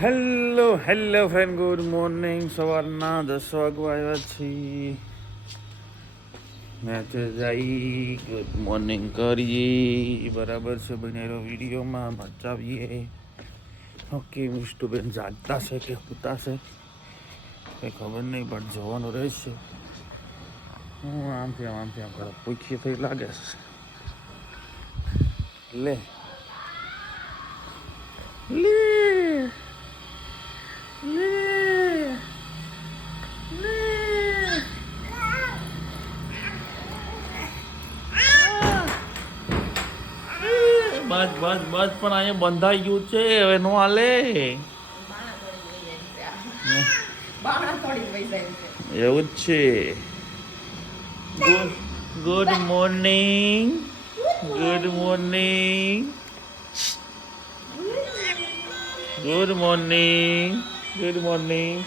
Hello hello friend good morning સવારના દસ વાગવા આવ્યા છીએ. મેચે જઈ ગુડ મોર્નિંગ કરીએ બરાબર છે બનેલો વિડીયોમાં. મચાવીએ ઓકે મિષ્ટુબેન જાગતા છે કે હોતા છે? કંઈ ખબર નહીં, પણ જવાનું રહેશે. હું આમ આમથી આમ કરે પૂછીએ થઈ લાગે છે. લે લે લે બસ બસ બસ પણ અહીંયા બંધાઈ ગયું છે, હવે નો હાલે. એવું જ છે. Good morning good morning good morning good morning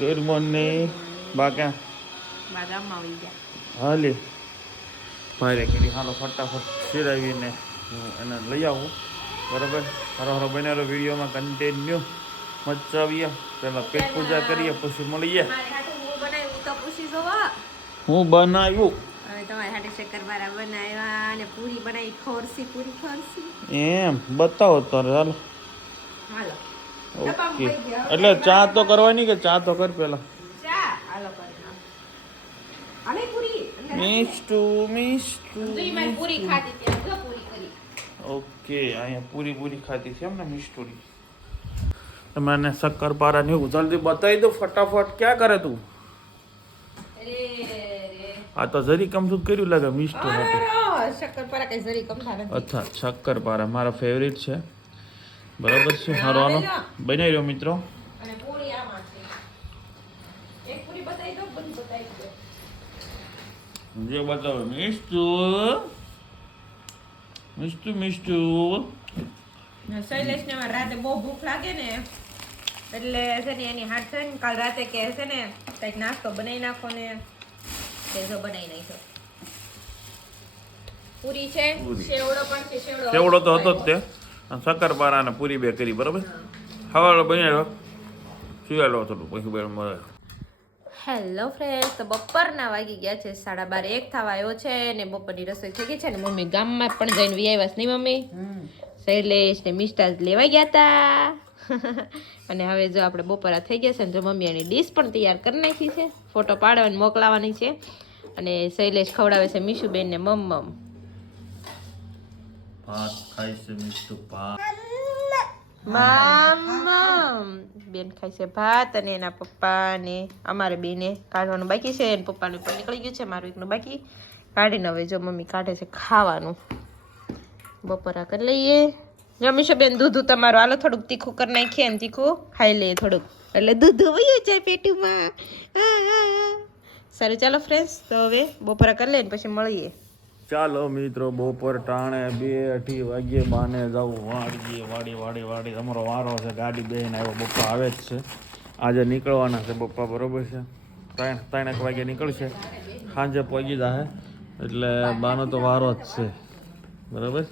good morning બાકા હાલે ભાઈ કીધી, હાલો, ફટાફટ ફેરાવીને એને લઈ આવું. બરાબર? હરો હરો બનેલો વિડીયોમાં કન્ટિન્યુ મચાવીએ પહેલાં પેટ પૂજા કરીએ પછી મળીએ હું બનાવ્યું બનાવ્યા. પૂરી બનાવી ખોરસી પૂરી ખોરસી એમ બતાવો તારે હાલો. ઓકે. એટલે ચા તો કરવાની કે ચા તો કર પેલા ચા? હાલો કરી નાખો. પૂરી. મિસ્ટુ મિસ્ટુ તો ઈ મારી પૂરી ખાધી ઓકે અહીંયા પૂરી પૂરી ખાતી છે એમ ને મિસ્ટુરી મને શક્કરપારા ને એવું જલ્દી બતાવી દો ફટાફટ. ક્યાં કરે તું? આ તો જરી કમસુદ કર્યું લાગે મિસ્ટુ શક્કરપારા કઈ જરી નથી. અચ્છા શક્કરપારા મારા ફેવરિટ છે. બરાબર છે હરવાનો બનાવી રહ્યો મિત્રો. અને પૂરી આમાં છે. એક પૂરી બતાવી દો બધી બતાવી દો. જે બતાવો મિસ્ટુ મિસ્ટુ મિસ્ટુ શૈલેષને રાતે બહુ ભૂખ લાગે ને એટલે છે ને એની હાથ છે ને કાલ રાતે કે છે ને કંઈક નાસ્તો બનાવી નાખો ને તે જો બનાવી નાખ્યો. પૂરી છે? શેવડો પણ છે શેવડો તો હતો જ તે. અને શક્કરપારા અને પૂરી બે કરી બરાબર? હવાલો બનાવ્યો. સુયાલો થોડું પછી બે મળે. હેલો ફ્રેન્ડ તો બપોરના વાગી ગયા છે સાડા બાર એક થવા આવ્યો છે ને બપોરની રસોઈ થઈ ગઈ છે ને મમ્મી ગામમાં પણ જઈને વી આવ્યા નહીં મમ્મી? શૈલેષ ને મિષ્ટા લેવા ગયા હતા અને હવે જો આપણે બપોરા થઈ ગયા છે ને જો મમ્મી એની ડીશ પણ તૈયાર કરી નાખી છે ફોટો પાડવાની મોકલાવાની છે. અને શૈલેષ ખવડાવે છે મીશુબેન ને મમ્મમ ભાત ખાય છે મિસ્ટુ ભાત. મામમ બેન ખાય છે ભાત અને એના પપ્પા ને અમારે બેને કાઢવાનું બાકી છે એના પપ્પાનું પણ નીકળી ગયું છે મારું એકનું બાકી. કાઢીને હવે જો મમ્મી કાઢે છે ખાવાનું. બપોરા કરી લઈએ. જમીશો બેન દૂધ તમારું. હાલો થોડુંક તીખું કરી નાખીએ ને તીખું ખાઈ લઈએ થોડુંક. એટલે દૂધ વયું જાય પેટુમાં. સારું ચાલો ફ્રેન્ડ્સ તો હવે બપોરા કરી લઈએ ને પછી મળીએ. ચાલો મિત્રો, બપોર ટાણે બે અઢી વાગ્યે બાને જવું વાડીએ, વાડી વાડી વાડી. તમારો વારો છે, ગાડી બેન આવ્યો. બપ્પા આવે જ છે. આજે નીકળવાના છે બપ્પા, બરોબર છે? ત્રણ ત્રણ એક વાગે નીકળશે. સાંજે પહોંચી જાય એટલે બાનો તો વારો જ છે. બરાબર?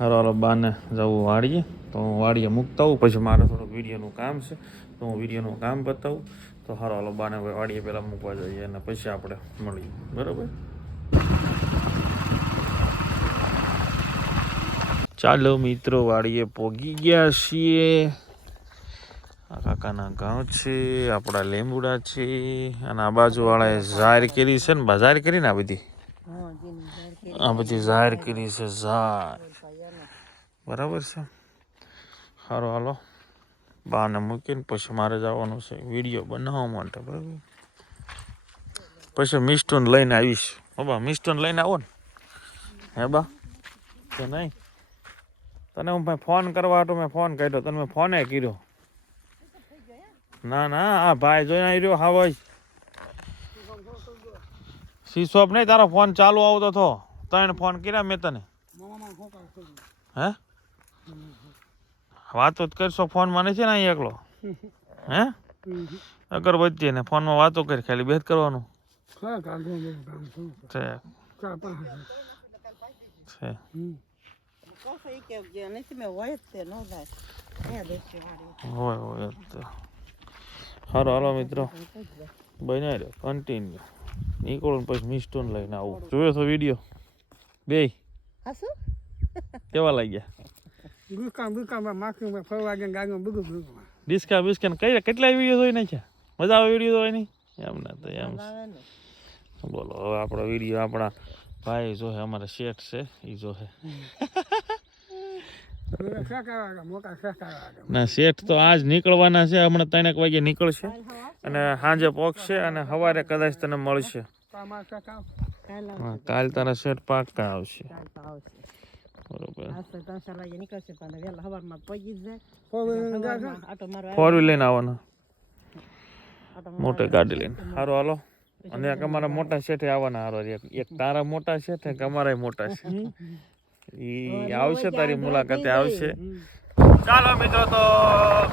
હારો હારો, બાને જવું વાડીએ. તો હું વાડીએ મૂકતા હોઉં પછી મારે થોડુંક વિડીયોનું કામ છે. તો હું વિડીયોનું કામ બતાવું તો હારો, હાલો, બાને વાડીએ પહેલાં મૂકવા જઈએ અને પછી આપણે મળીએ. બરાબર? ચાલો મિત્રો, વાડીએ પોગી ગયા છીએ. આ કાકાના ગાંવ છે, આપણા લીંબુડા છે, અને આ બાજુવાળાએ જાહેર કરી છે ને જાહેર કરી ને આ બધી? આ બધી જાહેર કરી છે જાહેર બરાબર છે? સારું હાલો. બાને મૂકીને પછી મારે જવાનું છે, વીડિયો બનાવવા માટે, બરાબર? પછી મિસ્ટોન લઈને આવીશ. બાબા મિસ્ટોન લઈને આવો ને. હે બા? કે નહીં? તને હું ભાઈ ફોન કરવા હતો મેં ફોન કર્યો તને મેં ફોને કર્યો. ના ના આ ભાઈ જોઈને રહ્યો હા ભાઈ શીશોપ નહીં? તારો ફોન ચાલુ આવતો હતો. તને ફોન કર્યા મેં તને. હે? વાતો જ કરશો ફોનમાં નથી ને અહીં એકલો? હે? અગરબત્તી ને ફોનમાં વાતો કરી ખાલી બેસ કરવાનું. છે છે હોય હોય જ તે. હારો હાલો મિત્રો બન્યા રહ્યો કન્ટિન્યુ નીકળો ને પછી મિસ્ટોન લઈને આવું જોયો તો વીડિયો બે કેવા લાગ્યા ગુસ્કા ગુસ્કામાં માખીમાં ફરવા ગયા ગાડીમાં બધું બધું ડિસ્કા બિસ્કા કઈ કેટલા વીડિયો જોઈ નાખ્યા મજા આવે વીડિયો જોઈ નહીં એમ ના તો એમ બોલો હવે આપણો વીડિયો આપણા ભાઈ જો હે અમારા શેઠ છે, એ જો હે ના, શેઠ તો આજ નીકળવાના છે, હમણાં ત્રણેક વાગે નીકળશે. અને સાંજે પોકશે અને સવારે કદાચ તને મળશે. કાલ તારા શેઠ પાકતા આવશે. ફોર વ્હીલ લઈને આવવાના. મોટે ગાડી લઈને. સારું હાલો. અને અમારા મોટા શેઠે આવવાના હારો એક એક તારા મોટા શેઠે કે અમારા મોટા છે ઈ આવશે તારી મુલાકાતે આવશે. ચાલો મિત્રો તો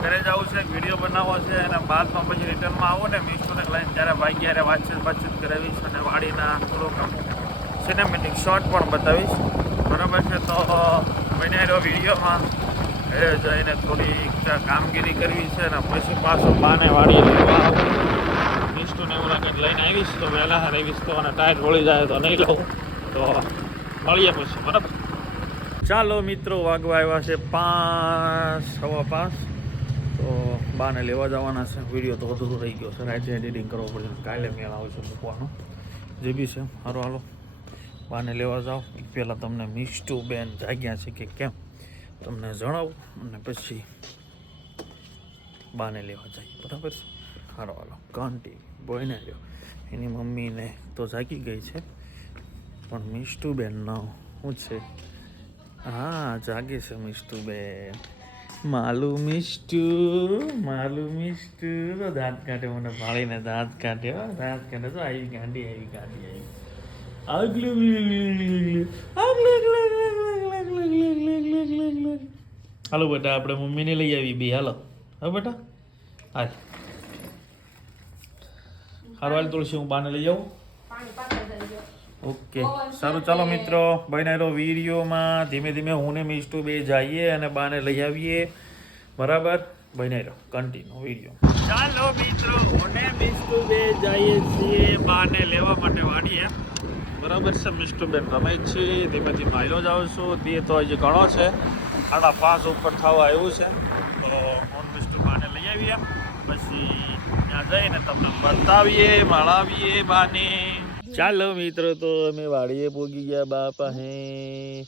ઘરે જવું છે વીડિયો બનાવવો છે અને બાદમાં પછી રિટર્નમાં આવો ને. મિસ્ટુને લઈને ત્યારે ભાઈ ત્યારે વાતચીત વાતચીત કરાવીશ અને વાડીના થોડોક સિનેમેટિક શોટ પણ બતાવીશ. બરાબર છે તો બન્યા રહ્યો વિડીયોમાં ઘરે જઈને થોડી કામગીરી કરવી છે અને પછી પાછું બાને વાળી લેવા આવું એવું મુલાકાત લઈને આવીશ તો વહેલા આવીશ તો અને ટાયર વળી જાય તો નહીં લઉં. તો મળીએ પછી, બરાબર? ચાલો મિત્રો વાગવા આવ્યા છે પાંચ, સવા પાંચ. તો બાને લેવા જવાના છે. વીડિયો તો અધૂરો રહી ગયો છે. રાતે એડિટિંગ કરવો પડશે કાલે મેળ આવશે મૂકવાનો. જે બી છે હારો હાલો. બાને લેવા જાઓ. પહેલાં તમને મિસ્ટુ બેન જાગ્યા છે કે કેમ, તમને જણાવું અને પછી બાને લેવા જઈએ. બરાબર છે? હારો હાલો. કાંટી બોયને રહ્યો એની મમ્મીને તો જાગી ગઈ છે પણ મિસ્ટુ ન શું છે હા જાગે છે મિસ્ટુ બેન માલું મિષ્ટુ મિસ્ટુ તો દાંત કાઢે મને ભાળીને દાંત કાઢે દાંત કાઢે તો આવી ગાંડી આવી ગાંડી આવી હાલો બેટા આપણે મમ્મીને લઈ આવી બી હાલો હા બેટા હાલ હારું હાલ તુલસી હું બાને લઈ જાઉં ઓકે સારું ચાલો મિત્રો બનાવેલો વિડીયોમાં ધીમે ધીમે હું ને મિસ્ટુ બે જઈએ અને બાને લઈ આવીએ. બરાબર? બનાવેલો કન્ટિન્યુ વીડિયો ચાલો મિત્રો હું ને મિસ્ટુ બે જઈએ છીએ બાને લેવા માટે વાડીએ. બરાબર છે મિસ્ટુ બેન રમે છે ધીમે ધીમે આવેલો જાઉં છું. તો હજી ઘણો છે. આડા પાંચ ઉપર થવા આવ્યું છે. તો હું મિસ્ટુ બાને લઈ આવીએ. પછી ત્યાં જઈને તમને બતાવીએ મળાવીએ બાને. ચાલો મિત્રો તો અમે વાડીએ પોગી ગયા બા પાસે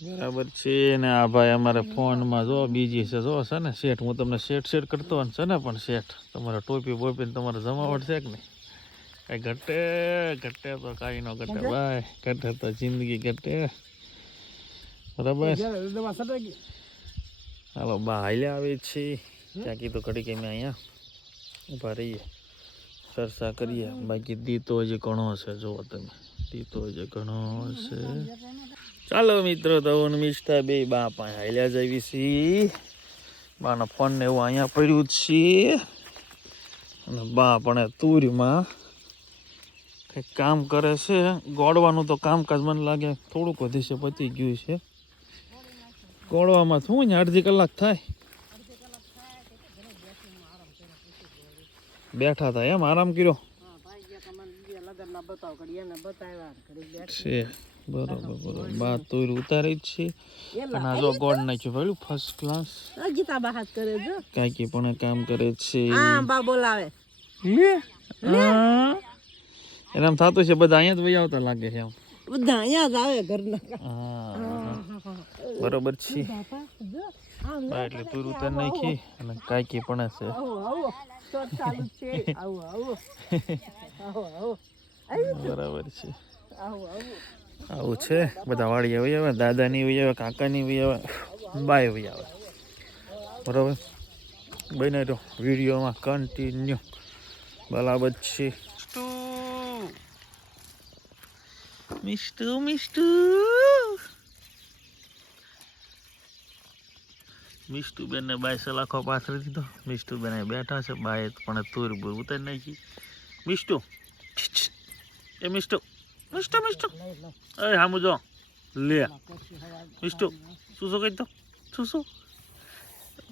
બરાબર છે ને આ ભાઈ અમારે ફોનમાં જો બીજી છે જો છે ને શેઠ હું તમને શેઠ શેઠ કરતો હોય ને છે ને પણ શેઠ તમારે ટોપી બોપીને તમારે જમાવટ છે કે નહીં? કાંઈ ઘટે ઘટે તો કાંઈ ન ઘટે. ભાઈ ઘટે તો જિંદગી ઘટે. બરાબર? હાલો બા હાલ્યા આવે છે. ત્યાં કીધું કડી કે મેં અહીંયા? ઊભા રહીએ. ચર્ચા કરીએ. બાકી દીતો હજી ઘણો છે, જુઓ તમે. દીતો હજી ઘણો છે. ચાલો મિત્રો તો મિષ્ઠા બે બા પાસે હાલ્યા જઈએ છીએ. બાના ફોન ને એવું અહીંયા પડ્યું જ છે અને બા પણ તુરીમાં કંઈક કામ કરે છે. ગોળવાનું તો કામકાજ મને લાગે થોડુંક વધી છે, પતી ગયું છે. ગોળવામાં શું અડધી કલાક થાય. બેઠા હતા એમ? આરામ કર્યો? છે. બરોબર બરોબર. બા તોર ઉતારી જ છે. અને જો ગોળ નાખ્યું ભાઈ ફર્સ્ટ ક્લાસ ગીતા બહાત કરે જો કાકી પણ કામ કરે છે. હા બા બોલાવે. હા. એનામ થતું છે બધા અહીંયા જ વહી આવતા લાગે છે એમ. બધા અહીંયા જ આવે ઘરના. હા. બરોબર છે. એટલે તું ઉતાર નાખી અને કાકી પણ છે આવો આવો શોટ ચાલુ છે. આવો આવો. આવો આવો. બરાબર છે. આવો આવો. આવું છે. બધા વાળી આવી આવે દાદાની આવી આવે કાકાની વહી આવે બાય આવી આવે. બરાબર? બને તો વિડીયોમાં કન્ટિન્યુ બરાબર છે. મિસ્ટુ મિસ્ટુ મિસ્ટુ બેનને બાય સલાખો પાથરી દીધો. મિષ્ટુબેન બેઠા છે બાય પણ તુર બુર ઉતારી નાખી. મિસ્ટુ એ મિષ્ટુ મિષ્ટુ મિષ્ટુ. એ હામુ જો, લે. મિષ્ટુ, શું શું કહી દો શું શું?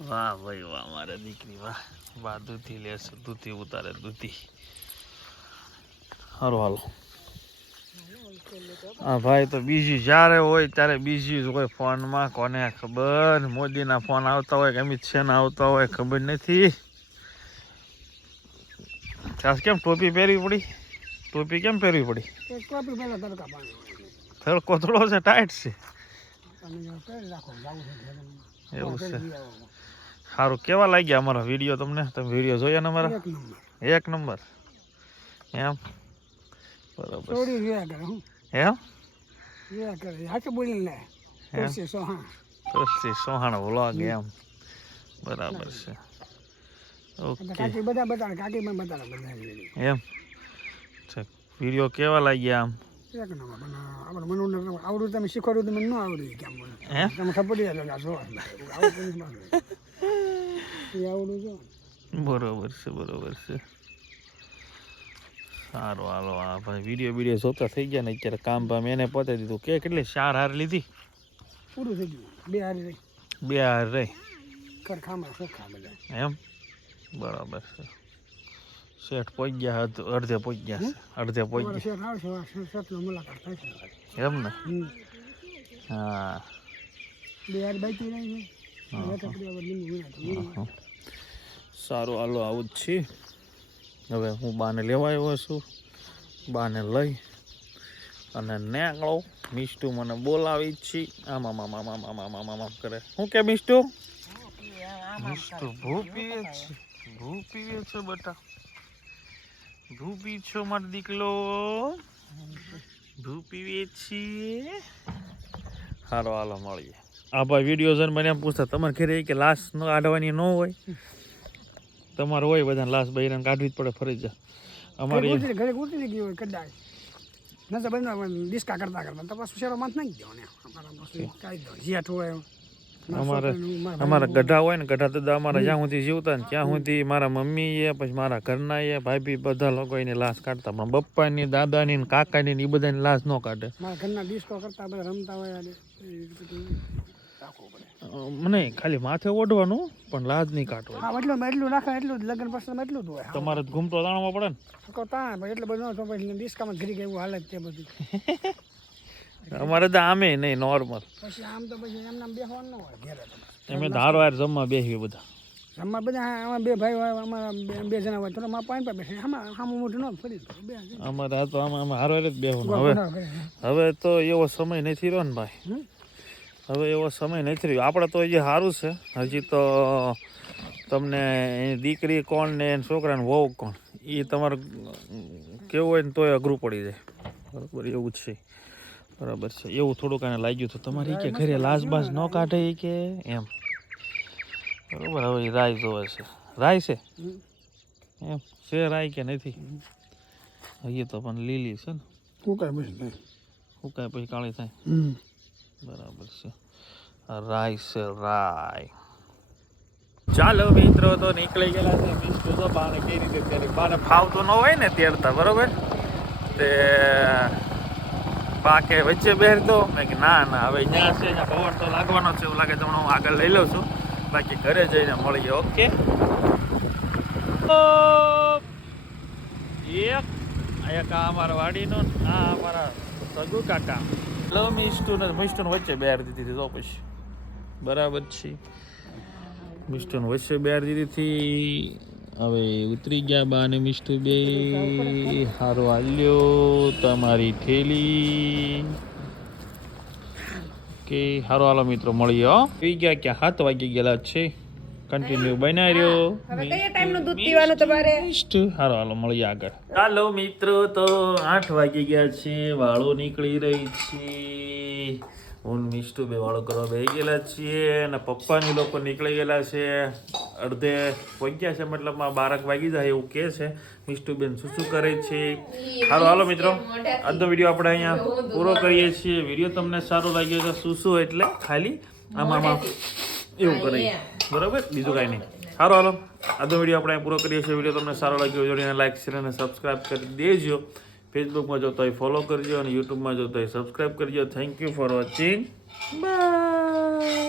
વાહ ભાઈ, વાહ, મારા દીકરી, વાહ. વાહ, દૂધી લે દૂધી ઉતારે, દૂધી. સારું હાલો હા ભાઈ તો બીજી જ્યારે હોય ત્યારે બીજી જ હોય ફોનમાં. કોને ખબર? મોદીના ફોન આવતા હોય કે અમિત શાહના આવતા હોય ખબર નથી. ખાસ કેમ ટોપી પહેરવી પડી? ટોપી કેમ પહેરવી પડી? તડકા થોડો છે ટાઈટ છે. એવું છે. સારું કેવા લાગ્યા અમારા વીડિયો તમને? તમે વીડિયો જોયા ને અમારા? એક નંબર. એમ? બરાબર. હું? તુલસી સોહાણ. વ્લોગ એમ. બરાબર છે. ઓકે. કાકી બધા બતાડે કાકી પણ બતાડે બધા એમ? વીડિયો કેવા લાગ્યા આમ? એક નંબર પણ આપણે આવડું તમે શીખવાડ્યું મને ન આવડ્યું કેમ હે? તમે ખબર પડી આવડું જો બરોબર છે બરોબર છે. સારું હાલો હા ભાઈ વીડિયો વીડિયો જોતા થઈ ગયા ને અત્યારે કામ બામ એને પતાવી દીધું. કે કેટલી? ચાર હાર લીધી? પૂરું થઈ ગયું. બે હાર રહી. બે હાર રહી? કર સરખા બધા એમ? બરાબર છે. શેઠ પહોંચી ગયા અડધે પહોંચી ગયા અડધે પહોંચી શેઠનો મુલાકાત થાય ગયા એમ ને? હા. બે હાર બાકી રહી છે. સારું હાલો આવું જ છે. હવે હું બાને લેવા આવ્યો છું. બાને લઈ અને નેકળો. મિસ્ટુ મને બોલાવી છી. આમ આમ આમ આમ આમ આમ આમ આમ આમ આમ કરે. શું કે મિસ્ટુ મિસ્ટુ ભૂ પીવે છે. ભૂપીએ છે બટા. ભૂપી છો મારો દીકલો ભૂ પીવે છીએ. સારો હાલો મળીએ. આ ભાઈ વીડિયો જોઈને મને એમ પૂછતા તમારે ઘરે કે લાશ કાઢવાની ન હોય? તમારે હોય બધાને લાશ બૈરાને કાઢવી જ પડે ફરજ અમારે ઘરે ઉતરી ગઈ હોય કદાચ. ન તો બધા ડિસ્કા કરતા કરતા. તપાસ શેરો માથ દેવાનો એમ. અમારા કાઢી હોય અમારે અમારા ગઢા હોય ને ગઢા તો અમારા જ્યાં સુધી જીવતા ને ત્યાં સુધી મારા મમ્મી એ પછી મારા ઘરના એ ભાઈ બી બધા લોકો એની લાશ કાઢતા. પણ પપ્પાની દાદાની ને કાકાની ને એ બધાની લાશ ન કાઢે. મારા ઘરના ડિસ્કો કરતા બધા રમતા હોય રાખવું પડે. મને ખાલી માથે ઓઢવાનું પણ લાજ નહીં કાઢવાની. હા એટલું એટલું નાખે એટલું જ લગ્ન પ્રસંગ એટલું જ હોય. તમારે ઘૂમતો તાણવા પડે ને. તો તાણ પણ એટલું બધું તો પછી ડિસ્કાઉન્ટ ઘરી ગયું હાલત તે બધું. અમારે તો આમે નહીં નોર્મલ પછી આમ તો પછી એમને બેસવાનું ન હોય ઘેરે અમે ધારો યાર જમવા બેસીએ બધા. જમવા બધા આમાં બે ભાઈ હોય અમારા બે- બે જણા હોય તો માં પાંચ પાસે આમાં આમાં મોઢું ન ફરી. અમારે આ તો આમાં આમાં હારો જ બેહવાનું. હવે હવે તો એવો સમય નથી રહ્યો ને ભાઈ? હવે એવો સમય નથી રહ્યો. આપણે તો જે સારું છે હજી તો તમને દીકરી કોણ ને એના છોકરાને વહુ કોણ એ તમારે કેવું હોય ને તોય અઘરું પડી જાય. બરાબર એવું જ છે. બરાબર છે. એવું થોડુંક એને લાગ્યું તો તમારે કે ઘરે લાશ બાશ ન કાઢે કે એમ. બરાબર હવે રાય જોવે છે. રાય છે? એમ. છે રાય કે નથી? હજી તો પણ લીલી છે ને. શું કાંઈ પછી. શું કાંઈ પછી કાળી થાય. બરાબર છે. રાય છે રાય. ચાલો મિત્રો, તો નીકળી ગયેલા છે મિસ્ટુ તો બાને કઈ રીતે ત્યારે બાને ફાવતું ન હોય ને તેડતા બરોબર? તે પાકે વચ્ચે બેસતો મેં કે ના ના, હવે જ્યાં છે ત્યાં પવન તો લાગવાનો છે એવું લાગે તો હું આગળ લઈ લઉં છું. બાકી ઘરે જઈને મળીએ, ઓકે? એક એક આ અમારા વાડીનો? આ અમારા સગુ કાકા. લો મિસ્ટુ ને મિસ્ટુ ને વચ્ચે બેર દીધી હતી તો પછી. બરાબર છે. મિસ્ટુ ને વચ્ચે બેર દીધી હતી. હવે ઉતરી ગયા બા ને મિસ્ટુ બે. હારો હાલ્યો તમારી થેલી. કે હારો હાલો મિત્રો, મળીએ હો. ગયા ક્યાં? સાત વાગી ગયેલા છે. કન્ટિન્યુ બનાવી રહ્યો. હવે કયા ટાઈમનું દૂધ પીવાનું તમારે? હારો હાલો મળીએ આગળ. હાલો મિત્રો તો આઠ વાગી ગયા છે વાળો નીકળી રહી છે. હું મિષ્ટુ મિસ્ટુ બે વાળો કરવા બે ગયેલા છીએ અને પપ્પાની લોકો નીકળી ગયેલા છે. અડધે પહોંચ્યા છે મતલબમાં બારક વાગી જાય એવું કહે છે. મિસ્ટુ બેન શું શું કરે છે? હાલો હાલો મિત્રો. આજનો વીડિયો આપણે અહીંયા પૂરો કરીએ છીએ. વીડિયો તમને સારો લાગ્યો તો શું શું એટલે ખાલી આમાં એવું કરે. બરાબર? બીજું કાંઈ નહીં. સારું, હાલો. આજનો વીડિયો આપણે પૂરો કરીએ છીએ. વીડિયો તમને સારો લાગ્યો જોડીને લાઈક, શેર અને સબસ્ક્રાઈબ કરી દેજો. ફેસબુકમાં જોતો હોય ફોલો કરજો અને યુટ્યુબમાં જોતો હોય સબસ્ક્રાઈબ કરજો. Thank you for watching. Bye.